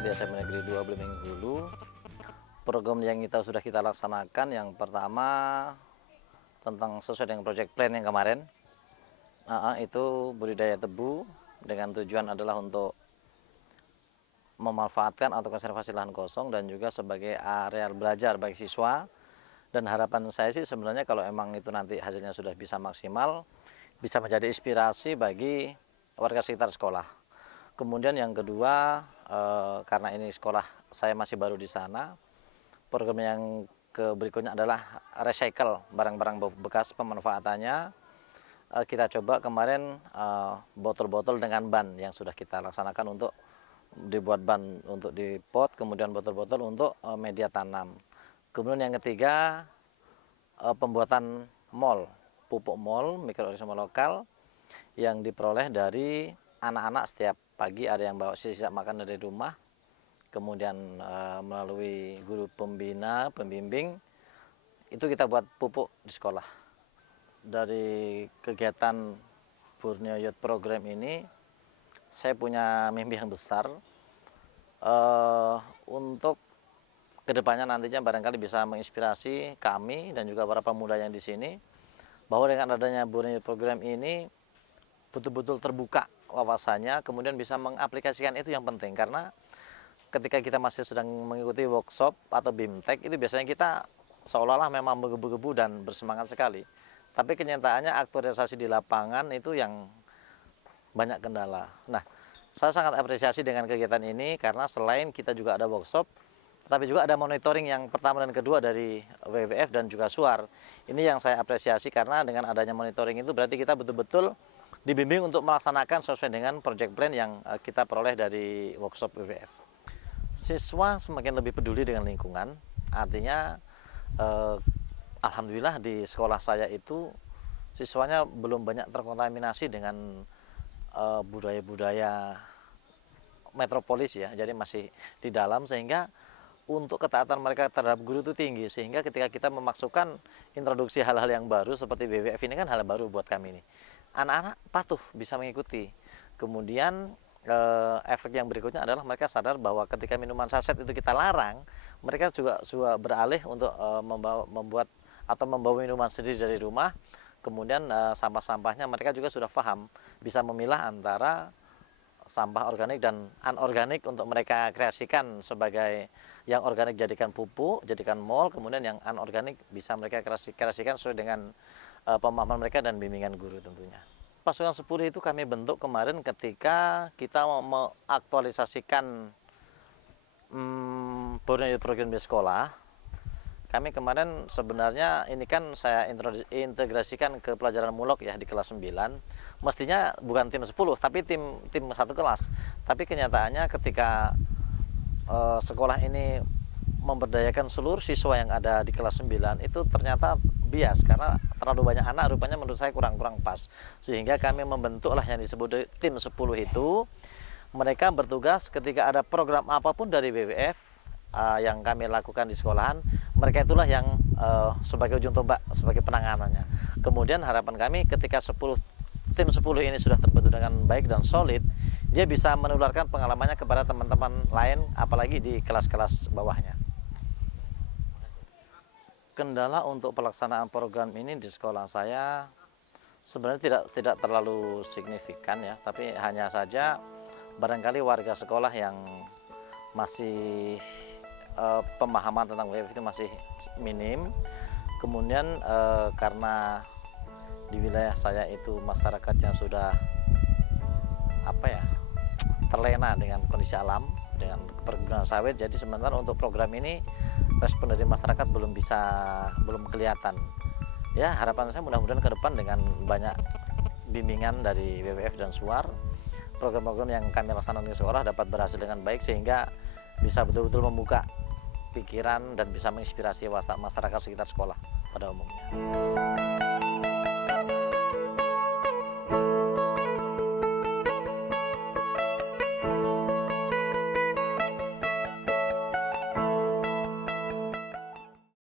saya di SMP Negeri 2 Belimbing Hulu. Program yang sudah kita laksanakan, yang pertama tentang sesuai dengan project plan yang kemarin, itu budidaya tebu dengan tujuan adalah untuk memanfaatkan atau konservasi lahan kosong dan juga sebagai area belajar bagi siswa. Dan harapan saya sih sebenarnya kalau emang itu nanti hasilnya sudah bisa maksimal, bisa menjadi inspirasi bagi warga sekitar sekolah. Kemudian yang kedua, karena ini sekolah saya masih baru di sana, program yang berikutnya adalah recycle barang-barang bekas pemanfaatannya. Kita coba kemarin botol-botol dengan ban yang sudah kita laksanakan untuk dibuat ban untuk di pot, kemudian botol-botol untuk media tanam. Kemudian yang ketiga, pembuatan mol, pupuk mol, mikroorganisme lokal yang diperoleh dari anak-anak. Setiap pagi ada yang bawa sisa makan dari rumah, kemudian melalui guru pembina, pembimbing, itu kita buat pupuk di sekolah. Dari kegiatan Borneo Youth Program ini, saya punya mimpi yang besar untuk kedepannya nantinya barangkali bisa menginspirasi kami dan juga para pemuda yang di sini, bahwa dengan adanya Borneo Youth Program ini betul-betul terbuka wawasannya, kemudian bisa mengaplikasikan itu yang penting. Karena ketika kita masih sedang mengikuti workshop atau BIMTEK, itu biasanya kita seolah-olah memang menggebu-gebu dan bersemangat sekali. Tapi kenyataannya aktualisasi di lapangan itu yang banyak kendala. Nah, saya sangat apresiasi dengan kegiatan ini karena selain kita juga ada workshop, tapi juga ada monitoring yang pertama dan kedua dari WWF dan juga SUAR. Ini yang saya apresiasi karena dengan adanya monitoring itu berarti kita betul-betul dibimbing untuk melaksanakan sesuai dengan project plan yang kita peroleh dari workshop WWF. Siswa semakin lebih peduli dengan lingkungan, artinya alhamdulillah di sekolah saya itu siswanya belum banyak terkontaminasi dengan budaya-budaya metropolis ya, jadi masih di dalam, sehingga untuk ketaatan mereka terhadap guru itu tinggi, sehingga ketika kita memasukkan introduksi hal-hal yang baru seperti WWF ini kan hal baru buat kami ini, anak-anak patuh bisa mengikuti. Kemudian efek yang berikutnya adalah mereka sadar bahwa ketika minuman saset itu kita larang, mereka juga beralih untuk membuat atau membawa minuman sendiri dari rumah. Kemudian sampah-sampahnya mereka juga sudah paham, bisa memilah antara sampah organik dan anorganik untuk mereka kreasikan. Sebagai yang organik jadikan pupuk, jadikan mol, kemudian yang anorganik bisa mereka kreasikan sesuai dengan pemahaman mereka dan bimbingan guru tentunya. Pasukan 10 itu kami bentuk kemarin ketika kita mau mengaktualisasikan Borneo Youth Program di sekolah. Kami kemarin sebenarnya ini kan saya integrasikan ke pelajaran mulok ya di kelas 9. Mestinya bukan tim 10 tapi tim satu kelas. Tapi kenyataannya ketika sekolah ini memberdayakan seluruh siswa yang ada di kelas 9 itu ternyata bias karena terlalu banyak anak, rupanya menurut saya kurang pas. Sehingga kami membentuklah yang disebut tim 10 itu. Mereka bertugas ketika ada program apapun dari WWF yang kami lakukan di sekolahan, mereka itulah yang sebagai ujung tombak, sebagai penanganannya. Kemudian harapan kami ketika tim 10 ini sudah terbentuk dengan baik dan solid, dia bisa menularkan pengalamannya kepada teman-teman lain, apalagi di kelas-kelas bawahnya. Kendala untuk pelaksanaan program ini di sekolah saya sebenarnya tidak terlalu signifikan ya, tapi hanya saja barangkali warga sekolah yang masih pemahaman tentang WWF itu masih minim. Kemudian karena di wilayah saya itu masyarakatnya sudah terlena dengan kondisi alam, dengan perkebunan sawit, jadi sebenarnya untuk program ini respon dari masyarakat belum kelihatan. Ya, harapan saya mudah-mudahan ke depan dengan banyak bimbingan dari WWF dan SUAR, program-program yang kami laksanakan di sekolah dapat berhasil dengan baik sehingga bisa betul-betul membuka pikiran dan bisa menginspirasi masyarakat sekitar sekolah pada umumnya.